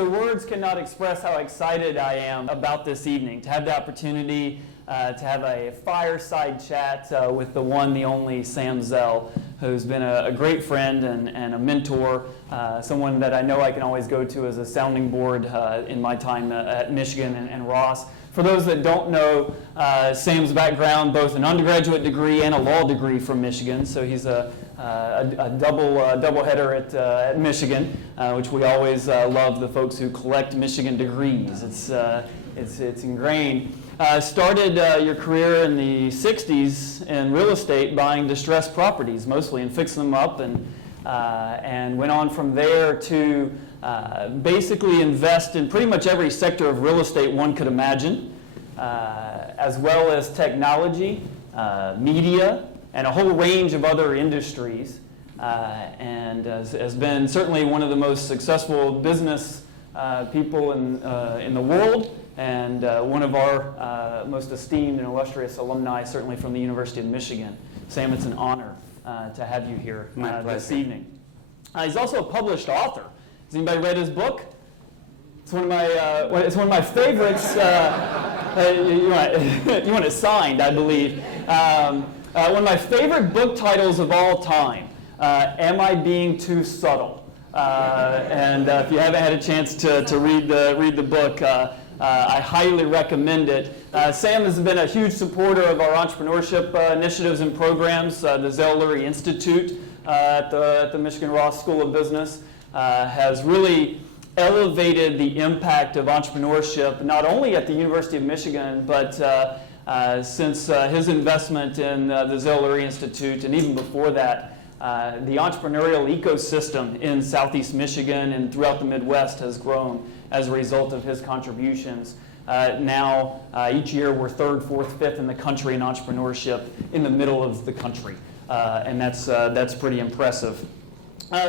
So words cannot express how excited I am about this evening, to have the opportunity to have a fireside chat with the one, the only Sam Zell, who's been a great friend and a mentor, someone that I know I can always go to as a sounding board in my time at Michigan and Ross. For those that don't know Sam's background, both an undergraduate degree and a law degree from Michigan, so he's a double header at Michigan, which we always love the folks who collect Michigan degrees. It's ingrained. Started your career in the 60s in real estate, buying distressed properties mostly and fixing them up, and went on from there to basically invest in pretty much every sector of real estate one could imagine, as well as technology, media, and a whole range of other industries, and has been certainly one of the most successful business people in the world, and one of our most esteemed and illustrious alumni, certainly from the University of Michigan. Sam, it's an honor to have you here this evening. He's also a published author. Has anybody read his book? It's one of my favorites. You want it signed, I believe. One of my favorite book titles of all time, Am I Being Too Subtle? And if you haven't had a chance to read the book, I highly recommend it. Sam has been a huge supporter of our entrepreneurship initiatives and programs. The Zell Lurie Institute at the Michigan Ross School of Business has really elevated the impact of entrepreneurship, not only at the University of Michigan, but since his investment in the Zell Lurie Institute, and even before that, the entrepreneurial ecosystem in Southeast Michigan and throughout the Midwest has grown as a result of his contributions. Now, each year we're third, fourth, fifth in the country in entrepreneurship, in the middle of the country, and that's pretty impressive.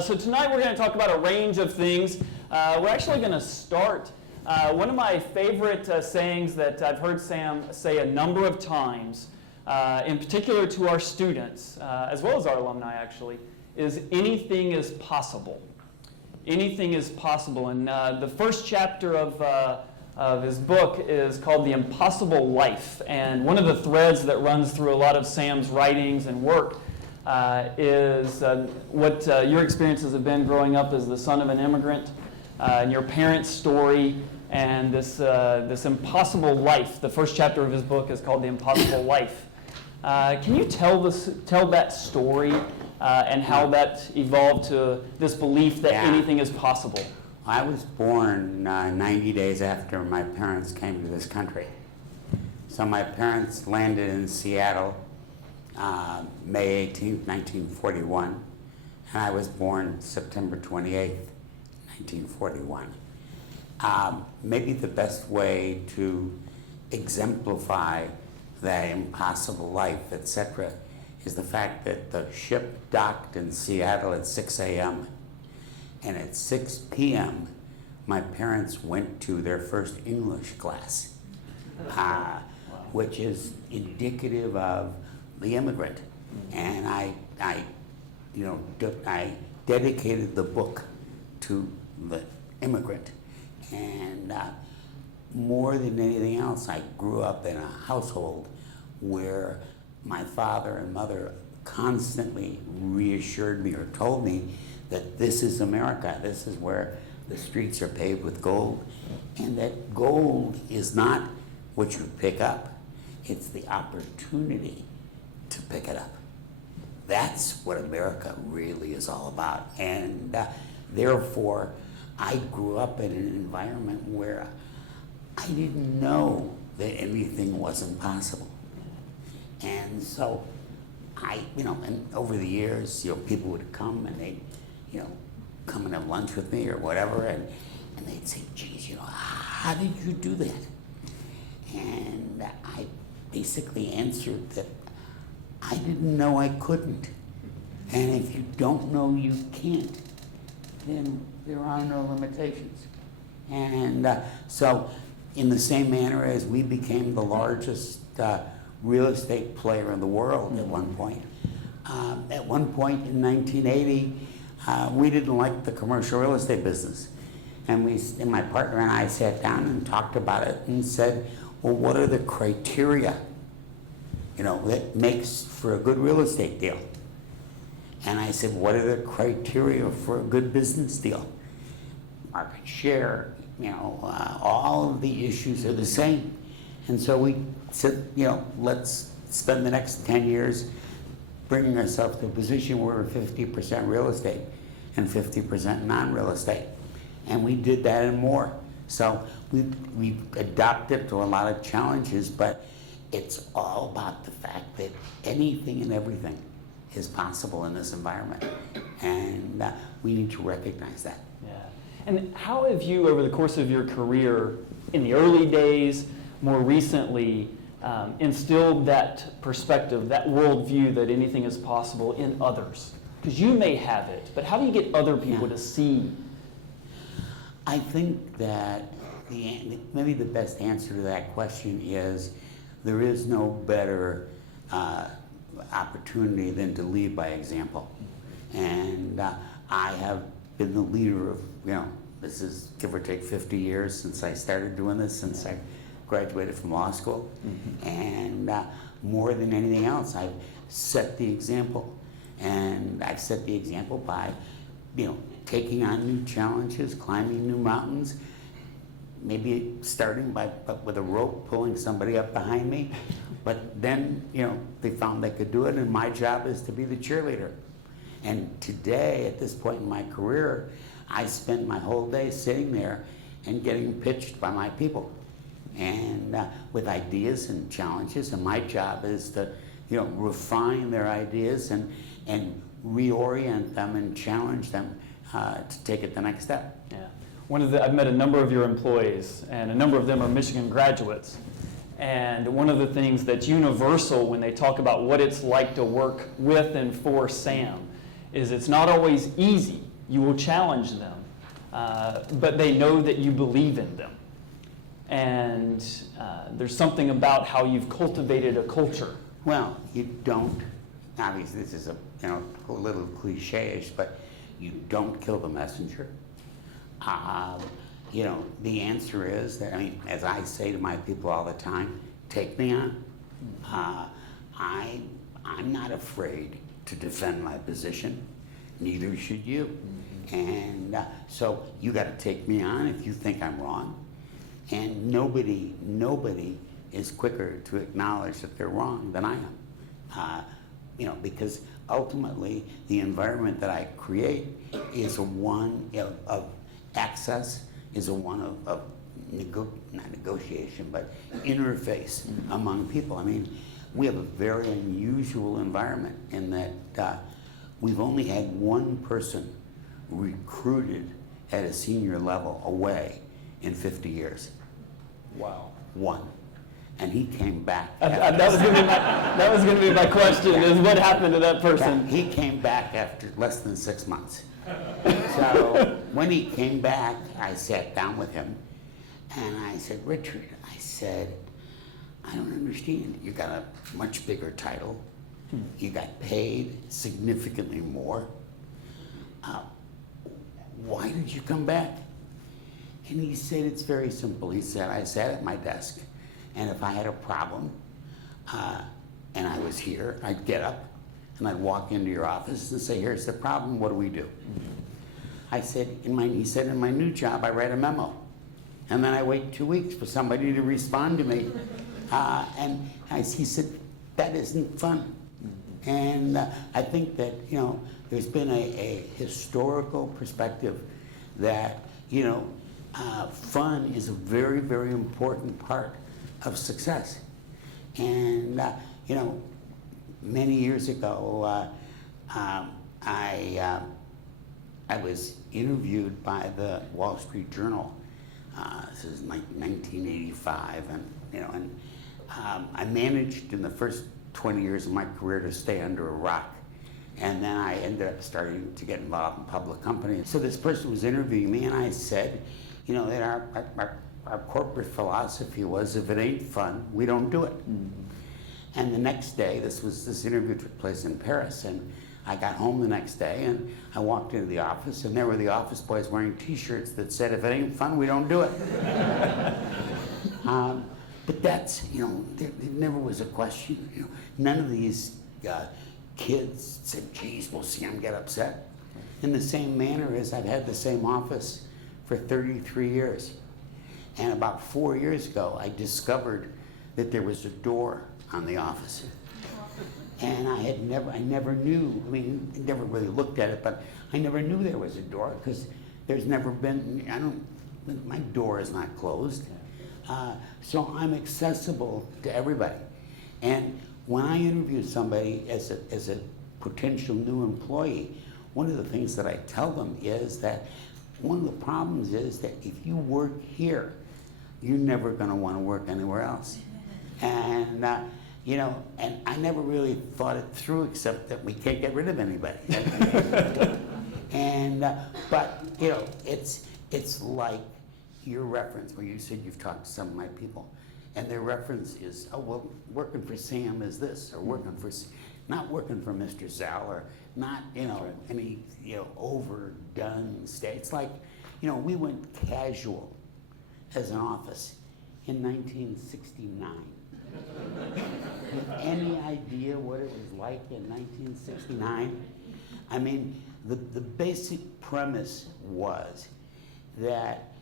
So tonight we're going to talk about a range of things. We're actually going to start. One of my favorite sayings that I've heard Sam say a number of times, in particular to our students, as well as our alumni actually, is anything is possible. Anything is possible. And the first chapter of his book is called The Impossible Life. And one of the threads that runs through a lot of Sam's writings and work is what your experiences have been growing up as the son of an immigrant, and your parents' story, and this impossible life. The first chapter of his book is called The Impossible Life. Can you tell that story and how that evolved to this belief that anything is possible? I was born 90 days after my parents came to this country. So my parents landed in Seattle May 18th, 1941, and I was born September 28th, 1941. Maybe the best way to exemplify that impossible life, etc., is the fact that the ship docked in Seattle at 6 a.m. and at 6 p.m. my parents went to their first English class, which is indicative of the immigrant. And I dedicated the book to the immigrant. And more than anything else, I grew up in a household where my father and mother constantly reassured me or told me that this is America, this is where the streets are paved with gold, and that gold is not what you pick up, it's the opportunity to pick it up. That's what America really is all about. And therefore, I grew up in an environment where I didn't know that anything wasn't possible. And so and over the years, people would come and they'd, come and have lunch with me or whatever, and they'd say, geez, how did you do that? And I basically answered that I didn't know I couldn't. And if you don't know you can't, then there are no limitations. And so in the same manner as we became the largest real estate player in the world at one point. At one point in 1980, we didn't like the commercial real estate business. And my partner and I sat down and talked about it and said, well, what are the criteria, that makes for a good real estate deal? And I said, what are the criteria for a good business deal? Market share, all of the issues are the same. And so we said, let's spend the next 10 years bringing ourselves to a position where we're 50% real estate and 50% non-real estate. And we did that and more. So we adapted to a lot of challenges, but it's all about the fact that anything and everything is possible in this environment. And we need to recognize that. Yeah. And how have you, over the course of your career, in the early days, more recently, instilled that perspective, that worldview that anything is possible in others? Because you may have it, but how do you get other people to see? I think that maybe the best answer to that question is there is no better opportunity than to lead by example. And I have been the leader of, this is give or take 50 years since I started doing this, since I graduated from law school. Mm-hmm. And more than anything else, I've set the example. And I've set the example by, taking on new challenges, climbing new mountains, maybe starting with a rope, pulling somebody up behind me. But then, they found they could do it, and my job is to be the cheerleader. And today, at this point in my career, I spend my whole day sitting there and getting pitched by my people, and with ideas and challenges. And my job is to, refine their ideas and reorient them and challenge them to take it the next step. Yeah. I've met a number of your employees, and a number of them are Michigan graduates. And one of the things that's universal when they talk about what it's like to work with and for Sam is it's not always easy. You will challenge them, but they know that you believe in them. And there's something about how you've cultivated a culture. Well, you don't, obviously this is a little cliche-ish, but you don't kill the messenger. The answer is that, as I say to my people all the time, take me on. I'm not afraid to defend my position. Neither should you. And so you got to take me on if you think I'm wrong. And nobody is quicker to acknowledge that they're wrong than I am. Because ultimately the environment that I create is a one of access, is a one of not negotiation, but interface among people. We have a very unusual environment in that we've only had one person recruited at a senior level away in 50 years. Wow. One. And he came back. That was going to be my question, is what happened to that person? He came back after less than 6 months. So when he came back, I sat down with him and I said, Richard, I don't understand. You got a much bigger title. You got paid significantly more. Why did you come back? And he said, it's very simple. He said, I sat at my desk, and if I had a problem, and I was here, I'd get up, and I'd walk into your office and say, here's the problem, what do we do? He said, in my new job, I write a memo, and then I wait 2 weeks for somebody to respond to me. He said, that isn't fun. And I think that, there's been a historical perspective that, fun is a very, very important part of success. And, many years ago, I was interviewed by the Wall Street Journal. This is like 1985, and I managed in the first 20 years of my career to stay under a rock. And then I ended up starting to get involved in public companies. So this person was interviewing me, and I said, that our corporate philosophy was, if it ain't fun, we don't do it. Mm-hmm. And the next day, this interview took place in Paris, and I got home the next day and I walked into the office and there were the office boys wearing t-shirts that said, if it ain't fun, we don't do it. But that's, there never was a question. None of these kids said, geez, we'll see them get upset. In the same manner as I've had the same office for 33 years. And about 4 years ago, I discovered that there was a door on the office. And I never knew, I never really looked at it, but I never knew there was a door because there's never been, my door is not closed. So I'm accessible to everybody. And when I interview somebody as a potential new employee, one of the things that I tell them is that one of the problems is that if you work here, you're never going to want to work anywhere else. And and I never really thought it through, except that we can't get rid of anybody. But it's like your reference where you said you've talked to some of my people, and their reference is, oh well, working for Sam is this, or not working for Mr. Zell, or not any overdone state. It's like we went casual as an office in 1969. Any idea what it was like in 1969? I mean, the basic premise was that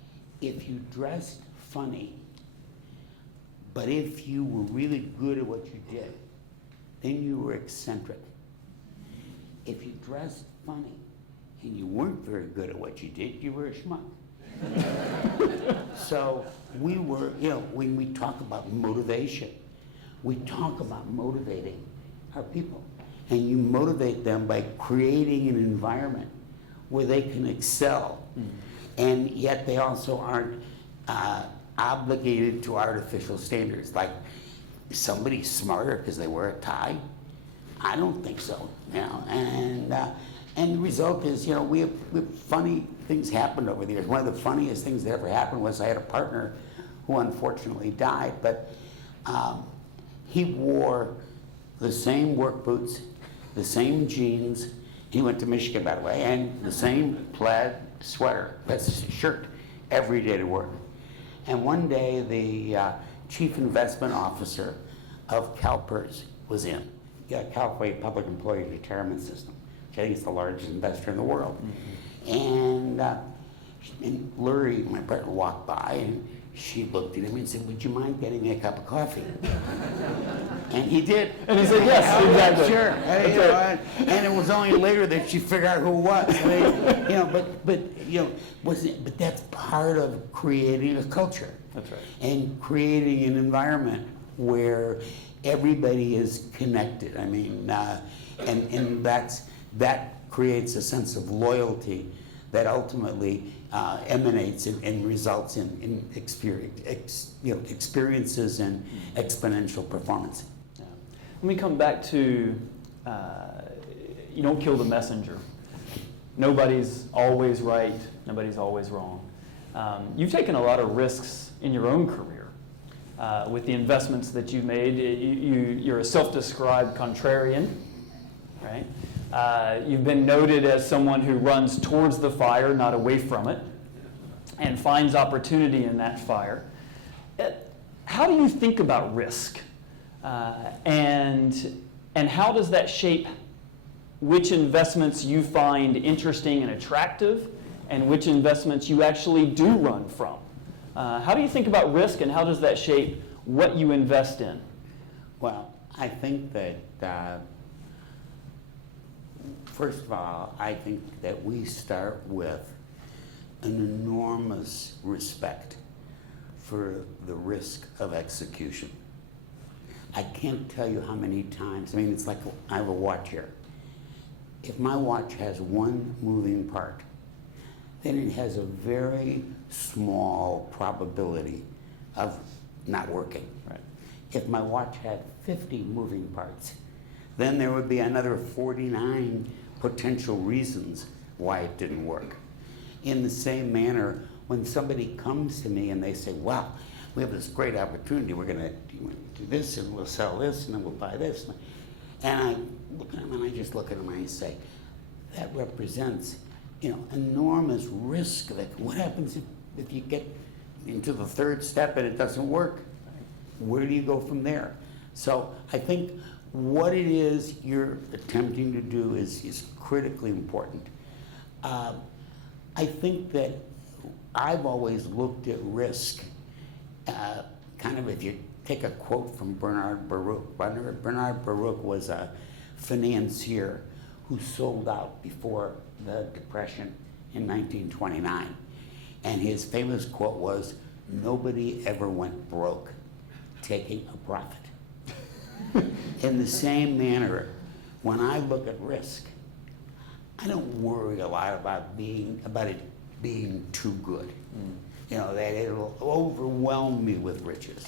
if you dressed funny, but if you were really good at what you did, then you were eccentric. If you dressed funny and you weren't very good at what you did, you were a schmuck. So we were, when we talk about motivation, we talk about motivating our people. And you motivate them by creating an environment where they can excel. And yet they also aren't obligated to artificial standards. Like, is somebody smarter because they wear a tie? I don't think so. And the result is, we have funny things happened over the years. One of the funniest things that ever happened was I had a partner who unfortunately died, but he wore the same work boots, the same jeans. He went to Michigan, by the way, and the same plaid sweater, that's his shirt, every day to work. And one day, the chief investment officer of CalPERS was in, California Public Employee Retirement System, which I think is the largest investor in the world. Mm-hmm. And Lurie, my partner, walked by, and she looked at him and said, would you mind getting me a cup of coffee? And he did. And he said, yes, exactly. Sure. And it was only later that she figured out who it was. But that's part of creating a culture. That's right. And creating an environment where everybody is connected. I mean, and that creates a sense of loyalty that ultimately emanates and results in experiences and exponential performance. Yeah. Let me come back to you don't kill the messenger. Nobody's always right. Nobody's always wrong. You've taken a lot of risks in your own career with the investments that you've made. You're a self-described contrarian, right? You've been noted as someone who runs towards the fire, not away from it, and finds opportunity in that fire. How do you think about risk? And how does that shape which investments you find interesting and attractive, and which investments you actually do run from? How do you think about risk, and how does that shape what you invest in? Well, I think that first of all, I think that we start with an enormous respect for the risk of execution. I can't tell you how many times, it's like I have a watch here. If my watch has one moving part, then it has a very small probability of not working. Right. If my watch had 50 moving parts, then there would be another 49 potential reasons why it didn't work. In the same manner, when somebody comes to me and they say, wow, we have this great opportunity, we're going to do this, and we'll sell this, and then we'll buy this. And look at them and I just look at them and I say, that represents, enormous risk. Like, what happens if you get into the third step and it doesn't work? Where do you go from there? So I think what it is you're attempting to do is critically important. I think that I've always looked at risk, kind of, if you take a quote from Bernard Baruch. Bernard Baruch was a financier who sold out before the Depression in 1929. And his famous quote was, "Nobody ever went broke taking a profit." In the same manner, when I look at risk, I don't worry a lot about it being too good. That it'll overwhelm me with riches.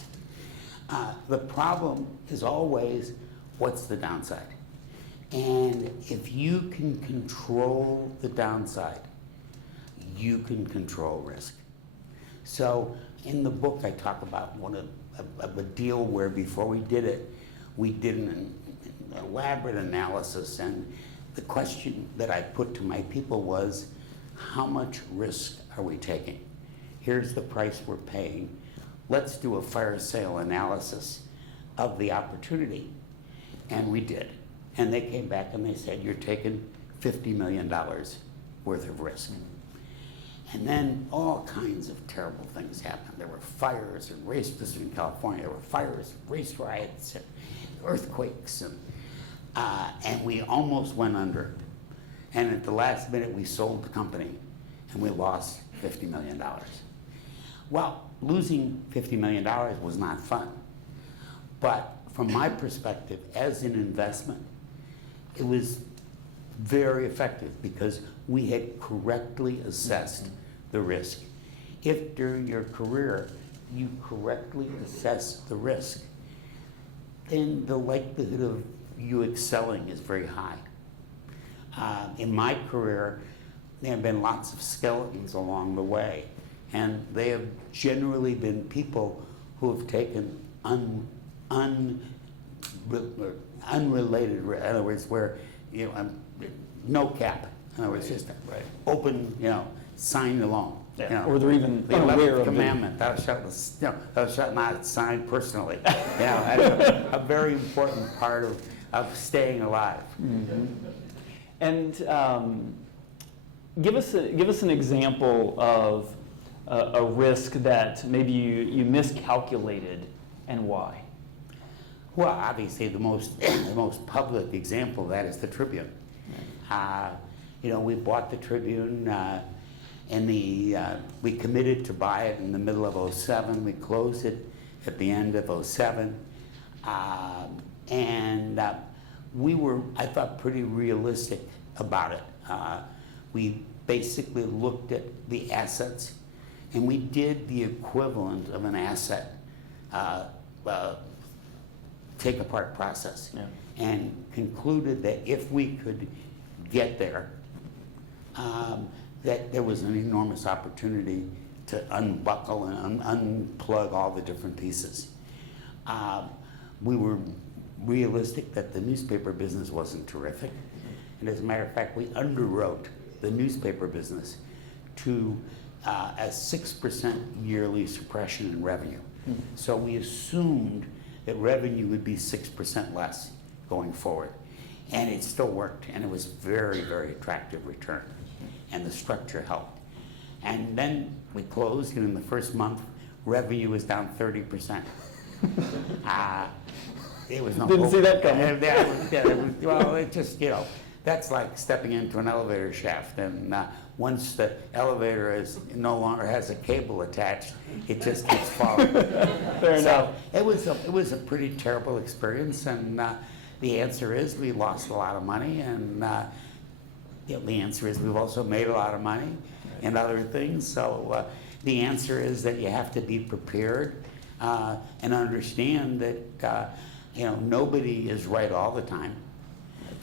The problem is always, what's the downside? And if you can control the downside, you can control risk. So in the book, I talk about a deal where before we did it, we did an elaborate analysis, and the question that I put to my people was, how much risk are we taking? Here's the price we're paying. Let's do a fire sale analysis of the opportunity. And we did. And they came back and they said, you're taking $50 million worth of risk. And then all kinds of terrible things happened. There were fires and this in California. There were fires, race riots, and earthquakes, and we almost went under. And at the last minute, we sold the company, and we lost $50 million. Well, losing $50 million was not fun. But from my perspective, as an investment, it was very effective because we had correctly assessed the risk. If during your career you correctly assess the risk, then the likelihood of you excelling is very high. In my career, there have been lots of skeletons along the way, and they have generally been people who have taken unrelated, in other words, where no cap. In other words, just open, sign the loan. Yeah. Or they're even the unaware 11th of commandment, thou shalt not sign personally. That's a very important part of staying alive. Mm-hmm. And give us an example of a risk that maybe you miscalculated, and why? Well, obviously the most public example of that is the Tribune. We bought the Tribune, and we committed to buy it in the middle of 2007. We closed it at the end of 2007, and we were, I thought, pretty realistic about it. We basically looked at the assets, and we did the equivalent of an asset take-apart process, and concluded that if we could get there, that there was an enormous opportunity to unbuckle and unplug all the different pieces. We were realistic that the newspaper business wasn't terrific, and as a matter of fact, we underwrote the newspaper business to a 6% yearly suppression in revenue. So we assumed that revenue would be 6% less going forward. And it still worked, and it was very, very attractive return. And the structure helped. And then we closed, and in the first month, revenue was down 30%. It was no Didn't hope. see that coming. Well, it just, that's like stepping into an elevator shaft, and once the elevator is no longer has a cable attached, it just keeps falling. Fair enough. It was a pretty terrible experience, and the answer is we lost a lot of money, and the answer is we've also made a lot of money and other things. So the answer is that you have to be prepared and understand that nobody is right all the time.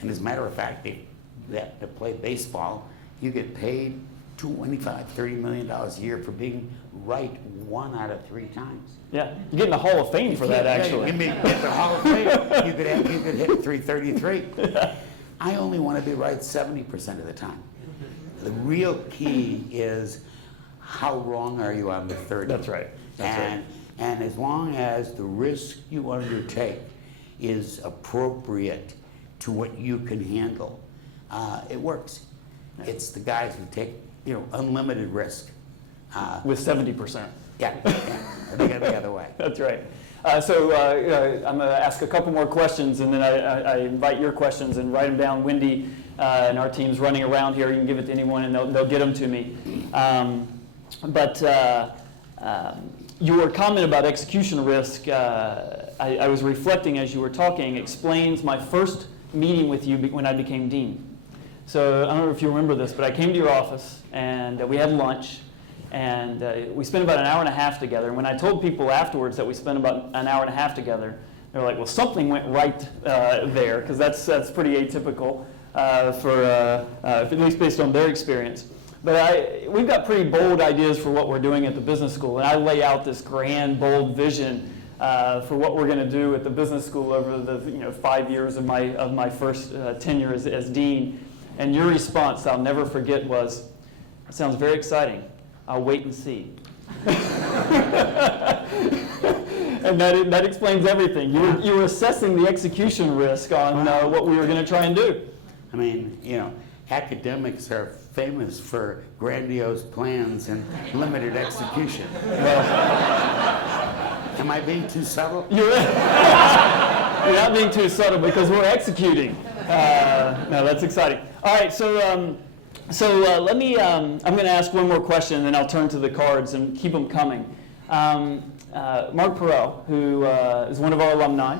And as a matter of fact, to play baseball, you get paid $25, $30 million a year for being right 1 out of 3 times. Yeah, you get in the Hall of Fame for that, actually. You mean at the Hall of Fame, you could hit 333. I only want to be right 70% of the time. The real key is how wrong are you on the 30? That's right. And as long as the risk you undertake is appropriate to what you can handle, it works. It's the guys who take unlimited risk. With 70%. Yeah, they got the other way. That's right. So I'm going to ask a couple more questions, and then I invite your questions and write them down. Wendy and our team's running around here. You can give it to anyone, and they'll get them to me. But your comment about execution risk, I was reflecting as you were talking, explains my first meeting with you when I became dean. So I don't know if you remember this, but I came to your office, and we had lunch. And we spent about an hour and a half together. And when I told people afterwards that we spent about an hour and a half together, they were like, well, something went right there, because that's pretty atypical at least based on their experience. But we've got pretty bold ideas for what we're doing at the business school. And I lay out this grand, bold vision for what we're going to do at the business school over the 5 years of my first tenure as dean. And your response, I'll never forget, was, "It sounds very exciting. I'll wait and see." And that explains everything. You were assessing the execution risk on what we were going to try and do. I mean, academics are famous for grandiose plans and limited execution. Am I being too subtle? You're not being too subtle, because we're executing. No, that's exciting. All right, so let me, I'm going to ask one more question, and then I'll turn to the cards and keep them coming. Mark Perel, who is one of our alumni,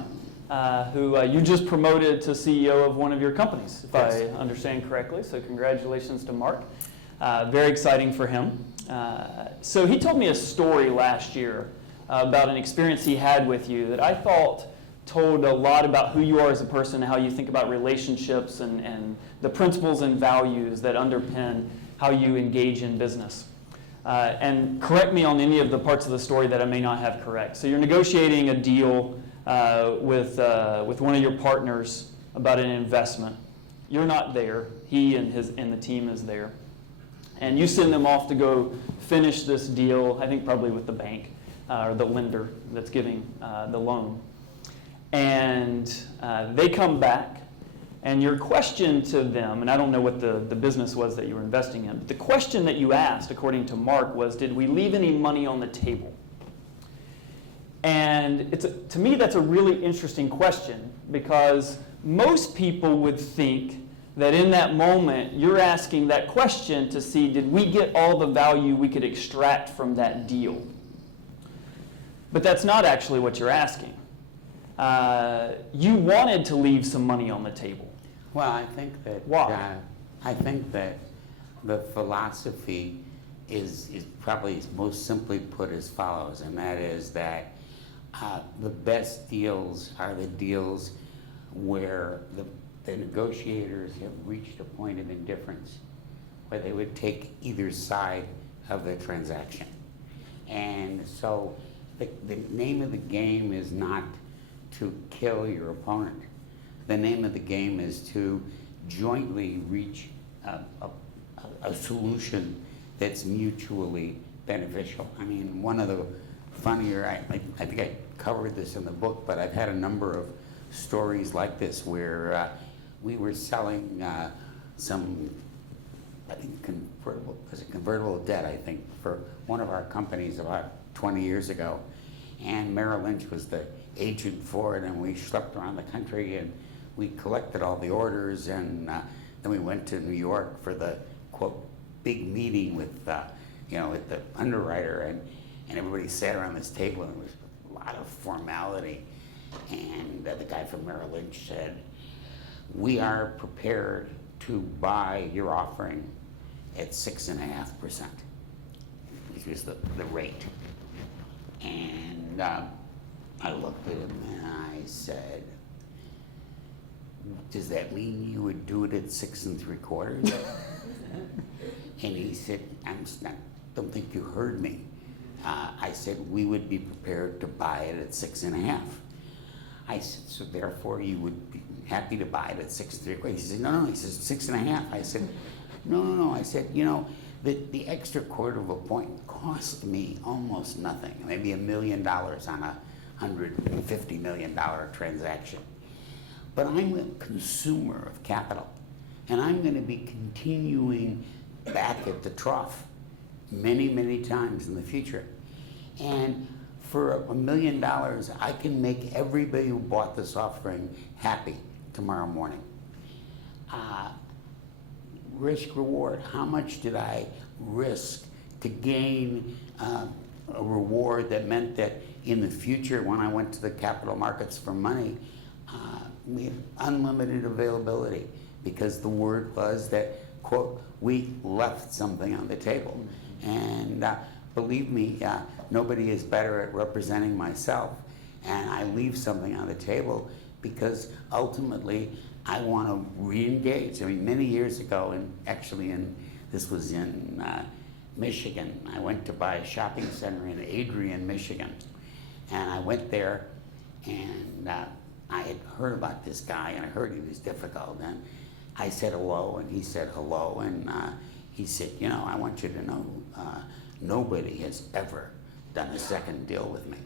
who you just promoted to CEO of one of your companies, if I understand correctly. So congratulations to Mark. Very exciting for him. So he told me a story last year about an experience he had with you that I thought told a lot about who you are as a person, how you think about relationships, and the principles and values that underpin how you engage in business. And correct me on any of the parts of the story that I may not have correct. So you're negotiating a deal with one of your partners about an investment. You're not there. He and the team is there. And you send them off to go finish this deal, I think probably with the bank or the lender that's giving the loan. And they come back, and your question to them, and I don't know what the business was that you were investing in, but the question that you asked, according to Mark, was, did we leave any money on the table? And to me, that's a really interesting question, because most people would think that in that moment, you're asking that question to see, did we get all the value we could extract from that deal? But that's not actually what you're asking. You wanted to leave some money on the table. Well, I think that I think that the philosophy is probably most simply put as follows, and that is that the best deals are the deals where the negotiators have reached a point of indifference where they would take either side of the transaction. And so the name of the game is not to kill your opponent. The name of the game is to jointly reach a solution that's mutually beneficial. I mean, one of the funnier, I think I covered this in the book, but I've had a number of stories like this where we were selling some, I think, convertible debt, I think, for one of our companies about 20 years ago. And Merrill Lynch was the agent for it, and we schlepped around the country and we collected all the orders, and then we went to New York for the, quote, big meeting with, with the underwriter, and everybody sat around this table, and there was a lot of formality. And the guy from Merrill Lynch said, "We are prepared to buy your offering at 6.5%, which was the rate." And I looked at him and I said, "Does that mean you would do it at 6 3/4?" And he said, "I don't think you heard me. I said, we would be prepared to buy it at 6.5. I said, so therefore you would be happy to buy it at 6.75. He said, no. He says, 6.5. I said, no. I said, the extra quarter of a point cost me almost nothing, maybe $1 million on a $150 million transaction. But I'm a consumer of capital, and I'm going to be continuing back at the trough many times in the future. And for $1 million, I can make everybody who bought this offering happy tomorrow morning. Risk reward, how much did I risk to gain a reward that meant that in the future, when I went to the capital markets for money, we had unlimited availability, because the word was that, quote, we left something on the table. And believe me, nobody is better at representing myself, and I leave something on the table because ultimately I want to re-engage. I mean, many years ago, this was in Michigan, I went to buy a shopping center in Adrian, Michigan. And I went there, and I had heard about this guy, and I heard he was difficult. And I said hello, and he said hello, and he said, I want you to know, nobody has ever done a second deal with me.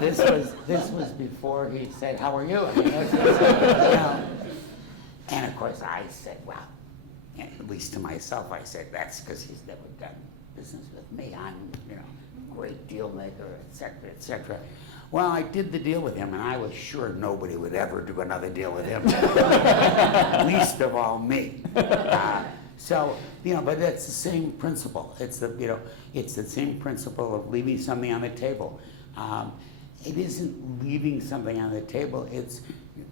This was before he said, how are you? I mean, and of course I said, well, at least to myself, I said, that's because he's never done business with me. I'm, a great deal maker, et cetera, et cetera. Well, I did the deal with him, and I was sure nobody would ever do another deal with him, least of all me. But that's the same principle. It's the same principle of leaving something on the table. It isn't leaving something on the table. It's,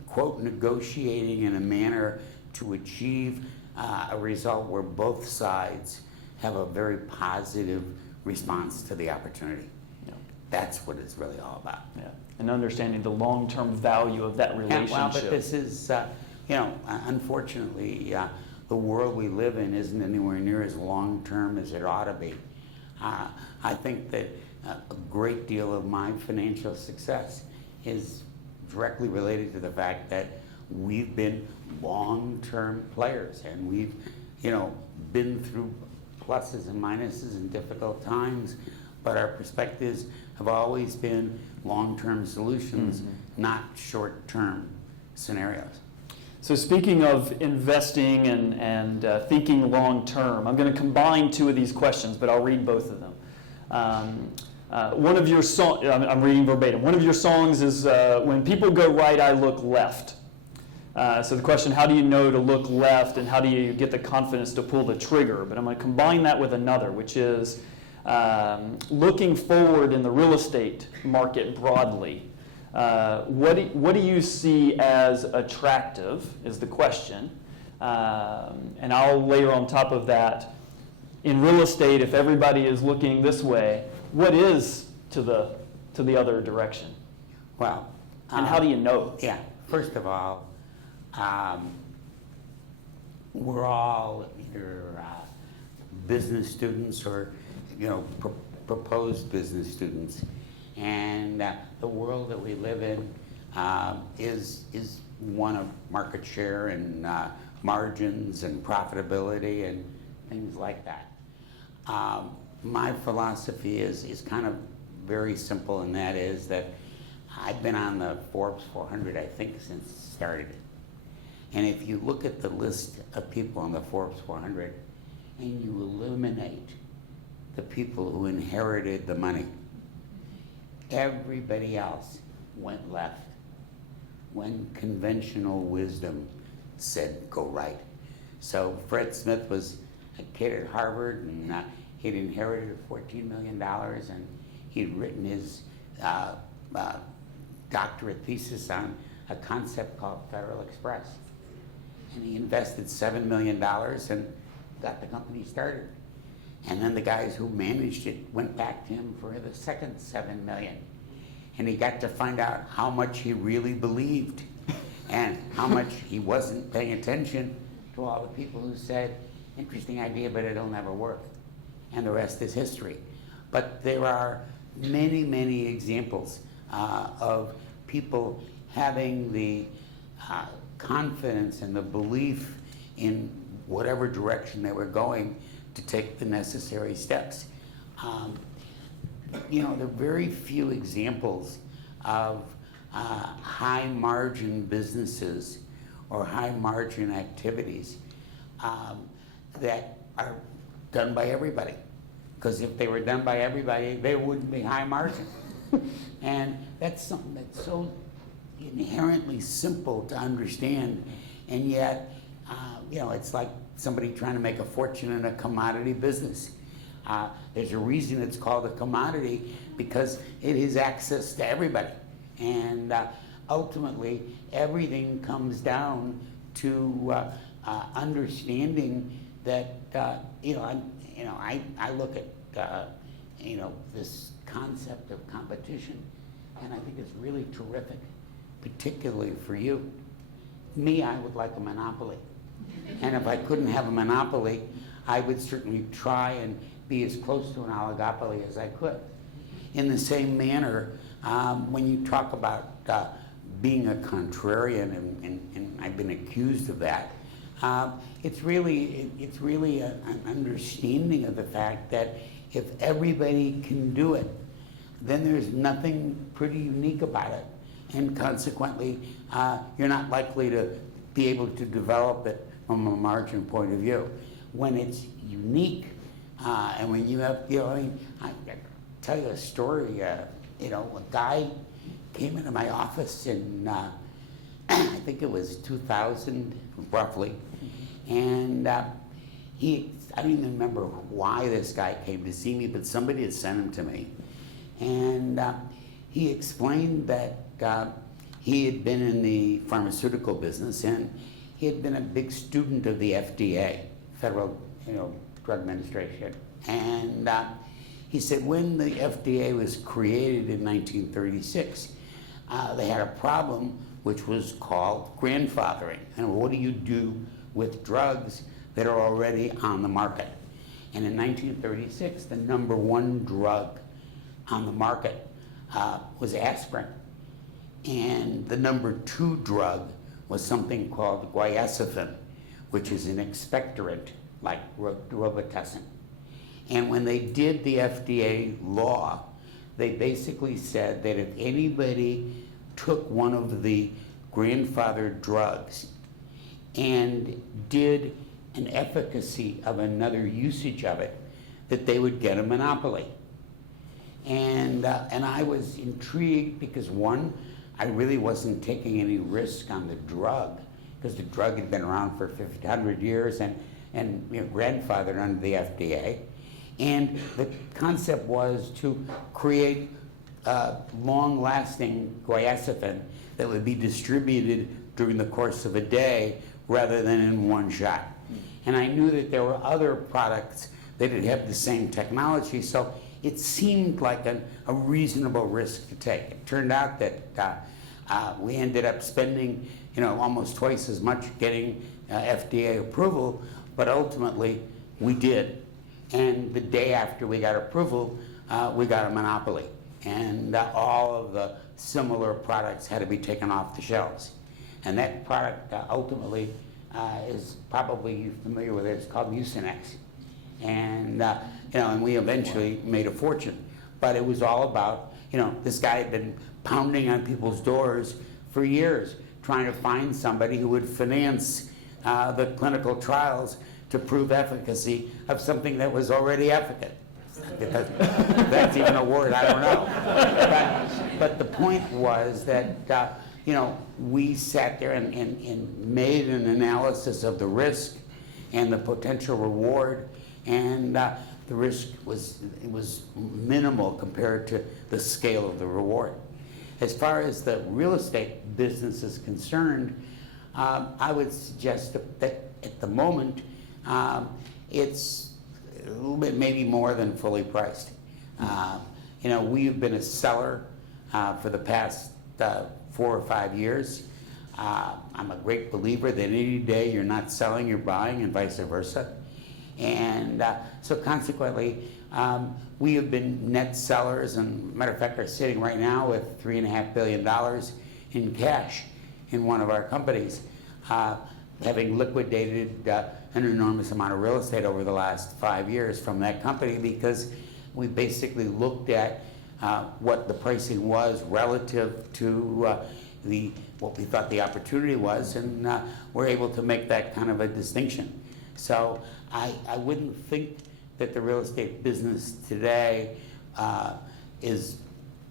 quote, negotiating in a manner to achieve a result where both sides have a very positive response to the opportunity. That's what it's really all about. Yeah, and understanding the long-term value of that relationship. Well, but this is, unfortunately, the world we live in isn't anywhere near as long-term as it ought to be. I think that a great deal of my financial success is directly related to the fact that we've been long-term players, and we've, been through pluses and minuses and difficult times, but our perspectives have always been long-term solutions, not short-term scenarios. So speaking of investing and thinking long-term, I'm going to combine two of these questions, but I'll read both of them. One of your songs, I'm reading verbatim, one of your songs is, when people go right, I look left. So the question, how do you know to look left, and how do you get the confidence to pull the trigger? But I'm going to combine that with another, which is looking forward in the real estate market broadly. What do you see as attractive is the question. And I'll layer on top of that, in real estate, if everybody is looking this way, what is to the other direction? Well, and how do you know? Yeah, first of all, we're all either business students or proposed business students, and the world that we live in is one of market share and margins and profitability and things like that. My philosophy is kind of very simple, and that is that I've been on the Forbes 400, I think, since it started. And if you look at the list of people on the Forbes 400 and you eliminate the people who inherited the money, everybody else went left when conventional wisdom said go right. So Fred Smith was a kid at Harvard, and he'd inherited $14 million, and he'd written his doctorate thesis on a concept called Federal Express. And he invested $7 million and got the company started. And then the guys who managed it went back to him for the second $7 million. And he got to find out how much he really believed and how much he wasn't paying attention to all the people who said, interesting idea, but it'll never work. And the rest is history. But there are many, many examples of people having the confidence and the belief in whatever direction they were going to take the necessary steps. There are very few examples of high margin businesses or high margin activities that are done by everybody. Because if they were done by everybody, they wouldn't be high margin. And that's something that's so inherently simple to understand, and yet, it's like somebody trying to make a fortune in a commodity business. There's a reason it's called a commodity, because it has access to everybody. And ultimately, everything comes down to understanding that, I look at, this concept of competition, and I think it's really terrific, particularly for you. Me, I would like a monopoly. And if I couldn't have a monopoly, I would certainly try and be as close to an oligopoly as I could. In the same manner, when you talk about being a contrarian, and I've been accused of that, it's really an understanding of the fact that if everybody can do it, then there's nothing pretty unique about it. And consequently, you're not likely to be able to develop it from a margin point of view. When it's unique, and when you have, I tell you a story, a guy came into my office in, I think it was 2000, roughly, and I don't even remember why this guy came to see me, but somebody had sent him to me. And he explained that he had been in the pharmaceutical business, and he had been a big student of the FDA, Federal Drug Administration. And he said when the FDA was created in 1936, they had a problem which was called grandfathering. And what do you do with drugs that are already on the market? And in 1936, the number one drug on the market was aspirin. And the number two drug was something called guaiacifin, which is an expectorant like Robitussin. And when they did the FDA law, they basically said that if anybody took one of the grandfathered drugs and did an efficacy of another usage of it, that they would get a monopoly. And I was intrigued because, one, I really wasn't taking any risk on the drug, because the drug had been around for 100 years and grandfathered under the FDA. And the concept was to create long-lasting guaiacifin that would be distributed during the course of a day rather than in one shot. And I knew that there were other products that would have the same technology, so it seemed like a reasonable risk to take. It turned out that we ended up spending almost twice as much getting FDA approval, but ultimately we did. And the day after we got approval, we got a monopoly. And all of the similar products had to be taken off the shelves. And that product ultimately is probably, you're familiar with it, it's called Mucinex. And and we eventually made a fortune. But it was all about, this guy had been pounding on people's doors for years, trying to find somebody who would finance the clinical trials to prove efficacy of something that was already efficacious. Because that's even a word, I don't know. But the point was that, we sat there and made an analysis of the risk and the potential reward, and the risk was minimal compared to the scale of the reward. As far as the real estate business is concerned, I would suggest that at the moment, it's a little bit maybe more than fully priced. We've been a seller for the past 4 or 5 years. I'm a great believer that any day you're not selling, you're buying, and vice versa. And so consequently, we have been net sellers, and matter of fact, are sitting right now with $3.5 billion in cash in one of our companies, having liquidated an enormous amount of real estate over the last 5 years from that company, because we basically looked at what the pricing was relative to what we thought the opportunity was, and we're able to make that kind of a distinction. So I wouldn't think that the real estate business today is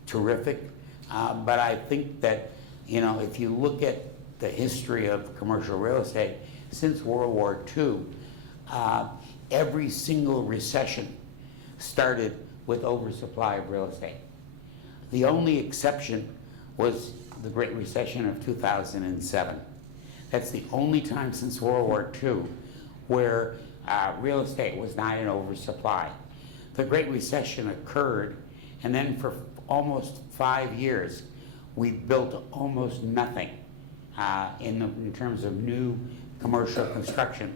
terrific, but I think that, you know, if you look at the history of commercial real estate since World War II, every single recession started with oversupply of real estate. The only exception was the Great Recession of 2007. That's the only time since World War II where real estate was not in oversupply. The Great Recession occurred, and then for almost 5 years, we built almost nothing in terms of new commercial construction.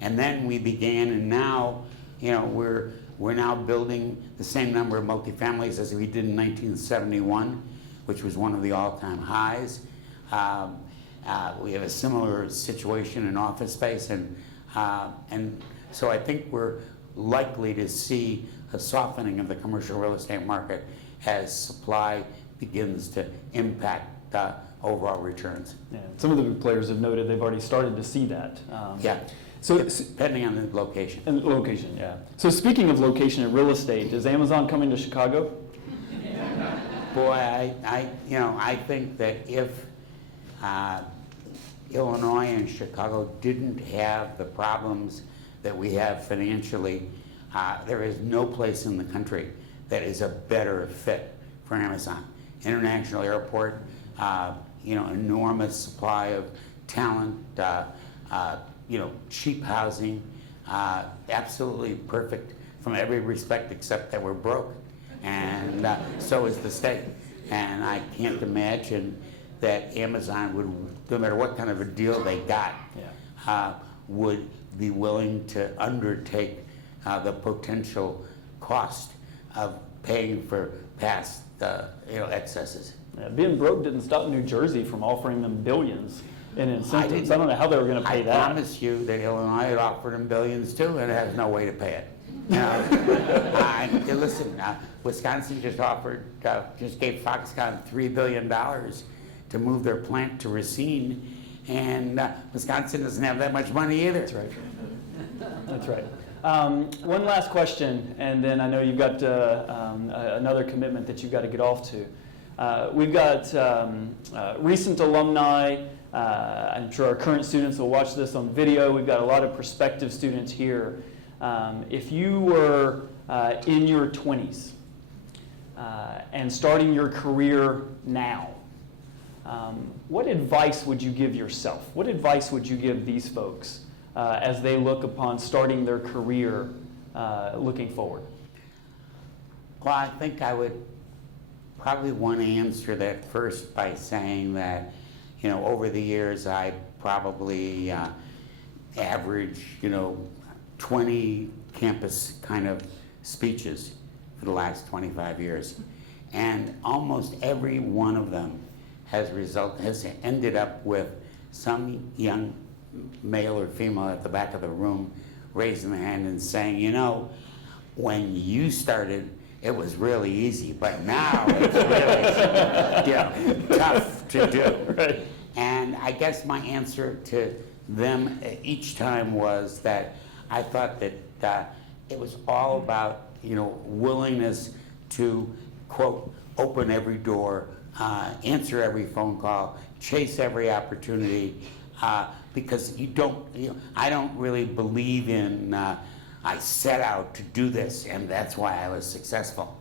And then we began, and now, you know, we're now building the same number of multifamilies as we did in 1971, which was one of the all-time highs. We have a similar situation in office space, and so I think we're likely to see a softening of the commercial real estate market as supply begins to impact overall returns. Yeah, some of the big players have noted they've already started to see that. Yeah. So depending on the location. And location, yeah. So speaking of location and real estate, is Amazon coming to Chicago? Boy, I think that if Illinois and Chicago didn't have the problems that we have financially, there is no place in the country that is a better fit for Amazon. International airport, enormous supply of talent, cheap housing, absolutely perfect from every respect except that we're broke. And so is the state. And I can't imagine that Amazon would, no matter what kind of a deal they got, would be willing to undertake the potential cost of paying for past excesses. Yeah, being broke didn't stop New Jersey from offering them billions in incentives. I don't know how they were going to pay that. I promise you that Illinois had offered them billions too, and it has no way to pay it. Listen, Wisconsin just gave Foxconn $3 billion to move their plant to Racine, and Wisconsin doesn't have that much money either. That's right. That's right. One last question, and then I know you've got another commitment that you've got to get off to. We've got recent alumni. I'm sure our current students will watch this on video. We've got a lot of prospective students here. If you were in your 20s and starting your career now, what advice would you give yourself? What advice would you give these folks as they look upon starting their career looking forward? Well, I think I would probably want to answer that first by saying that, over the years I probably averaged, 20 campus kind of speeches for the last 25 years. And almost every one of them has ended up with some young male or female at the back of the room raising their hand and saying, when you started, it was really easy, but now it's really tough to do. Right. And I guess my answer to them each time was that I thought that it was all about willingness to, quote, open every door, answer every phone call, chase every opportunity, because I don't really believe in I set out to do this and that's why I was successful.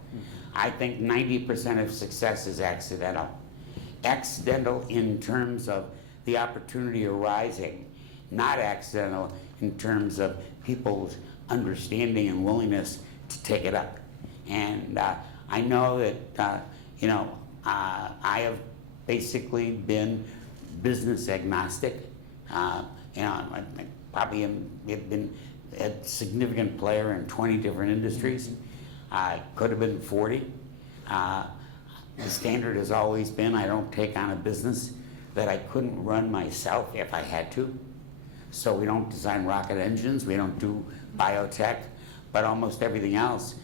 I think 90% of success is accidental. Accidental in terms of the opportunity arising, not accidental in terms of people's understanding and willingness to take it up. And I know that, I have basically been business agnostic. I probably have been a significant player in 20 different industries. I could have been 40. The standard has always been I don't take on a business that I couldn't run myself if I had to. So we don't design rocket engines, we don't do biotech, but almost everything else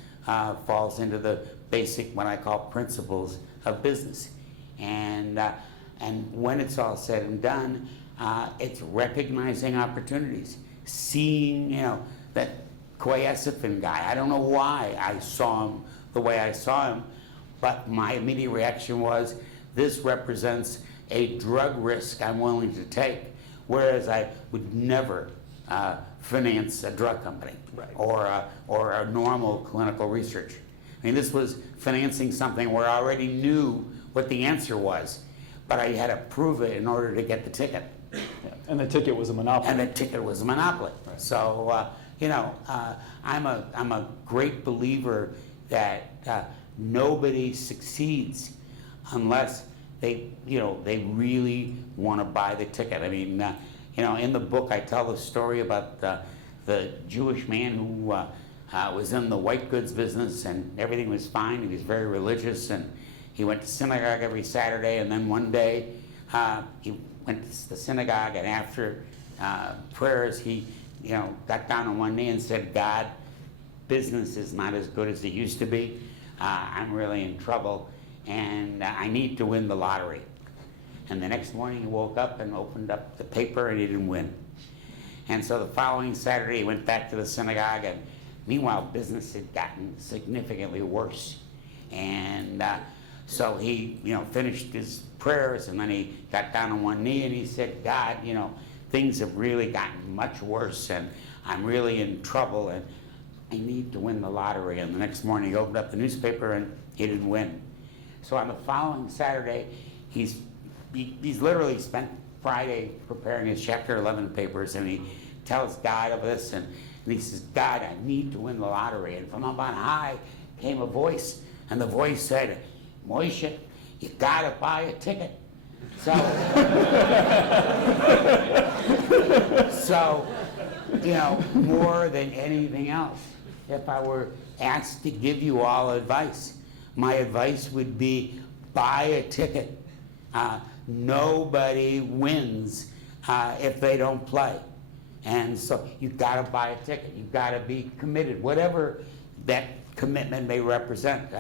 falls into the basic, what I call principles of business. And when it's all said and done, it's recognizing opportunities, seeing, that Koyasifin guy. I don't know why I saw him the way I saw him, but my immediate reaction was, this represents a drug risk I'm willing to take, whereas I would never finance a drug company, right, or a normal clinical research. I mean, this was financing something where I already knew what the answer was, but I had to prove it in order to get the ticket. Yeah. And the ticket was a monopoly. And the ticket was a monopoly. Right. So, I'm a great believer that nobody succeeds unless they really want to buy the ticket. I mean, in the book I tell the story about the Jewish man who was in the white goods business and everything was fine. He was very religious and he went to synagogue every Saturday, and then one day he went to the synagogue, and after prayers he got down on one knee and said, God, business is not as good as it used to be. I'm really in trouble and I need to win the lottery. And the next morning he woke up and opened up the paper and he didn't win. And so the following Saturday he went back to the synagogue, and meanwhile business had gotten significantly worse. And so he finished his prayers, and then he got down on one knee and he said, God, things have really gotten much worse and I'm really in trouble and I need to win the lottery. And the next morning he opened up the newspaper and he didn't win. So on the following Saturday, he's literally spent Friday preparing his Chapter 11 papers, and he tells God of this, and he says, God, I need to win the lottery. And from up on high came a voice, and the voice said, Moishe, you gotta buy a ticket. So, more than anything else, if I were asked to give you all advice, my advice would be buy a ticket. Nobody wins if they don't play. And so you've got to buy a ticket. You've got to be committed, whatever that commitment may represent.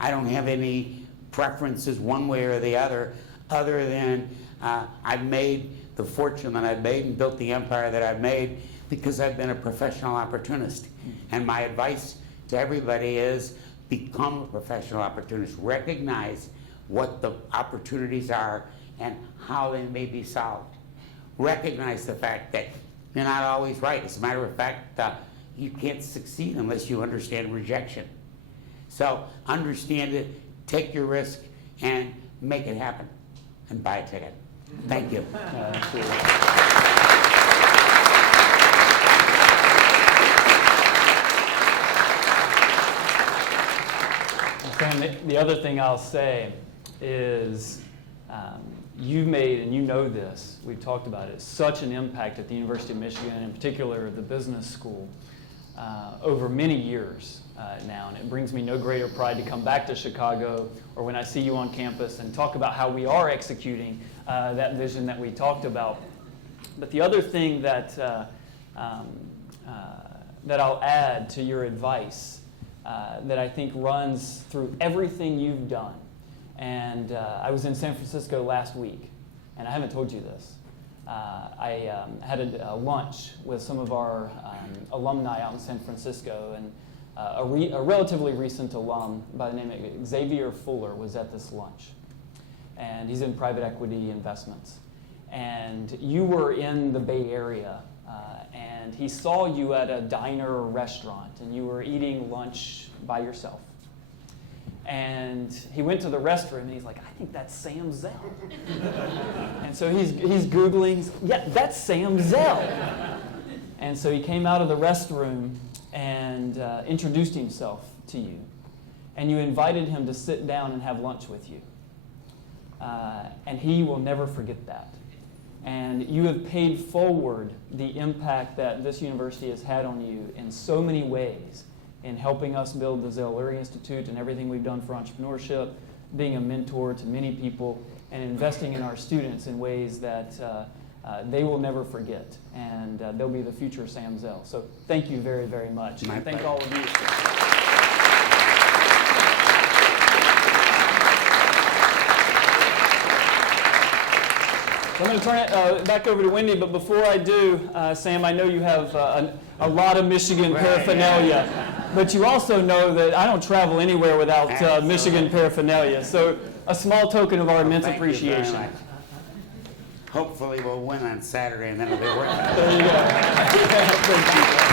I don't have any preferences one way or the other than I've made the fortune that I've made and built the empire that I've made because I've been a professional opportunist. And my advice to everybody is become a professional opportunist. Recognize what the opportunities are and how they may be solved. Recognize the fact that you're not always right. As a matter of fact, you can't succeed unless you understand rejection. So understand it, take your risk, and make it happen, and buy a ticket. Thank you. And the other thing I'll say is you've made, and you know this, we've talked about it, such an impact at the University of Michigan, in particular the business school, over many years now. And it brings me no greater pride to come back to Chicago, or when I see you on campus and talk about how we are executing that vision that we talked about. But the other thing that I'll add to your advice that I think runs through everything you've done. And I was in San Francisco last week, and I haven't told you this. I had a lunch with some of our alumni out in San Francisco, and a relatively recent alum by the name of Xavier Fuller was at this lunch. And he's in private equity investments. And you were in the Bay Area, and he saw you at a diner or restaurant, and you were eating lunch by yourself. And he went to the restroom, and he's like, I think that's Sam Zell. And so he's Googling, yeah, that's Sam Zell. And so he came out of the restroom and introduced himself to you. And you invited him to sit down and have lunch with you. And he will never forget that. And you have paid forward the impact that this university has had on you in so many ways, in helping us build the Zell Lurie Institute and everything we've done for entrepreneurship, being a mentor to many people, and investing in our students in ways that they will never forget. And they'll be the future Sam Zell. So thank you very, very much. My And thank pleasure. all of you. I'm going to turn it back over to Wendy, but before I do, Sam, I know you have a lot of Michigan paraphernalia, but you also know that I don't travel anywhere without Michigan paraphernalia. So a small token of our immense Thank you very appreciation. much. Hopefully we'll win on Saturday and then it'll be worth it. There you go. Thank you.